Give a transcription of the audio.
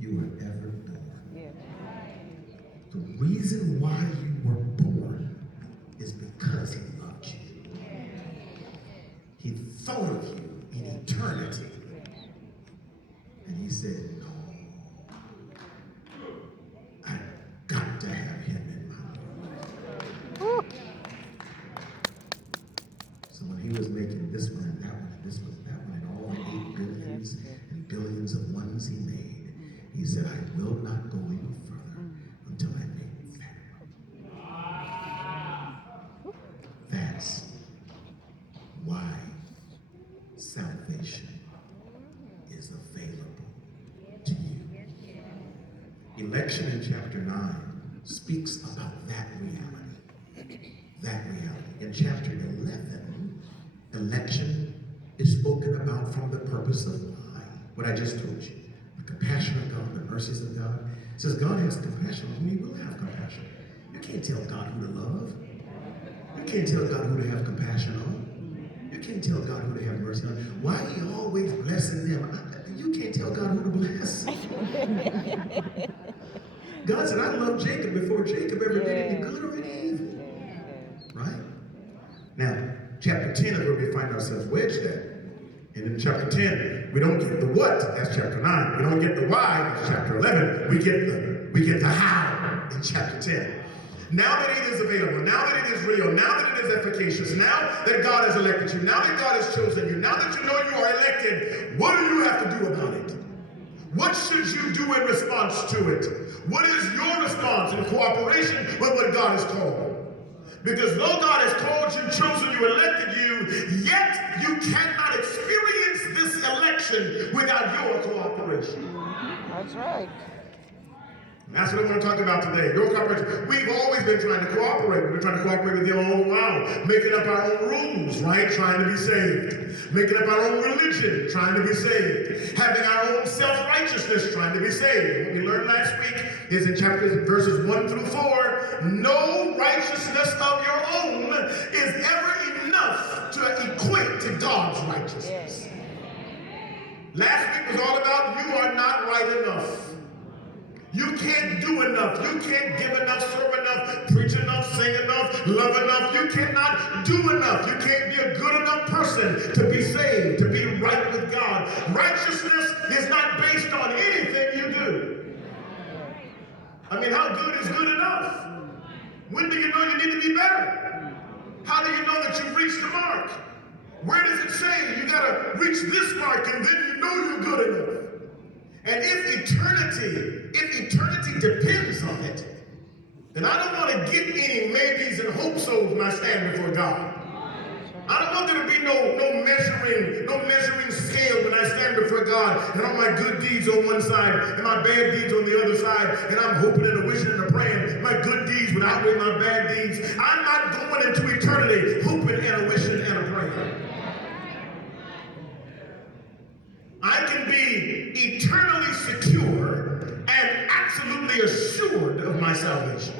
you were ever born. Yes. The reason why you were born is because he loved you. He thought of you in eternity. And he said, no, I've got to have him in my life. So when he was making this one and that one and this one and that one and all the 8 billions and billions of ones he made, he said, I will not go any further until I make that one. That's why salvation is available to you. Election in chapter 9 speaks about that reality. That reality. In chapter 11, election is spoken about from the purpose of why. What I just told you. The compassion of God, the mercies of God. It says God has compassion on whom he will have compassion. You can't tell God who to love. You can't tell God who to have compassion on. You can't tell God who to have mercy on. Why he always blessing them? You can't tell God who to bless. God said, I love Jacob before Jacob ever did any good or any evil. Right? Now, chapter 10 is where we find ourselves wedged at. And in chapter 10, we don't get the what, that's chapter 9. We don't get the why, that's chapter 11. We get the how in chapter 10. Now that it is available, now that it is real, now that it is efficacious, now that God has elected you, now that God has chosen you, now that you know you are elected, what do you have to do about it? What should you do in response to it? What is your response in cooperation with what God has called? Because though God has called you, chosen you, elected you, yet you cannot experience this election without your cooperation. That's right. That's what I want to talk about today. Your cooperation. We've always been trying to cooperate. We've been trying to cooperate with them all a while. Making up our own rules, right? Trying to be saved. Making up our own religion, trying to be saved. Having our own self-righteousness, trying to be saved. What we learned last week is in verses 1 through 4, no righteousness of your own is ever enough to equate to God's righteousness. Last week was all about you are not right enough. You can't do enough. You can't give enough, serve enough, preach enough, sing enough, love enough. You cannot do enough. You can't be a good enough person to be saved, to be right with God. Righteousness is not based on anything you do. I mean, how good is good enough? When do you know you need to be better? How do you know that you've reached the mark? Where does it say you got to reach this mark and then you know you're good enough? And if eternity depends on it, then I don't want to get any maybes and hope so's when I stand before God. I don't want there to be no measuring scale when I stand before God and all my good deeds on one side and my bad deeds on the other side, and I'm hoping and wishing and praying my good deeds would outweigh my bad deeds. I'm not going into eternity hoping and wishing and praying. I can be eternally secure and absolutely assured of my salvation.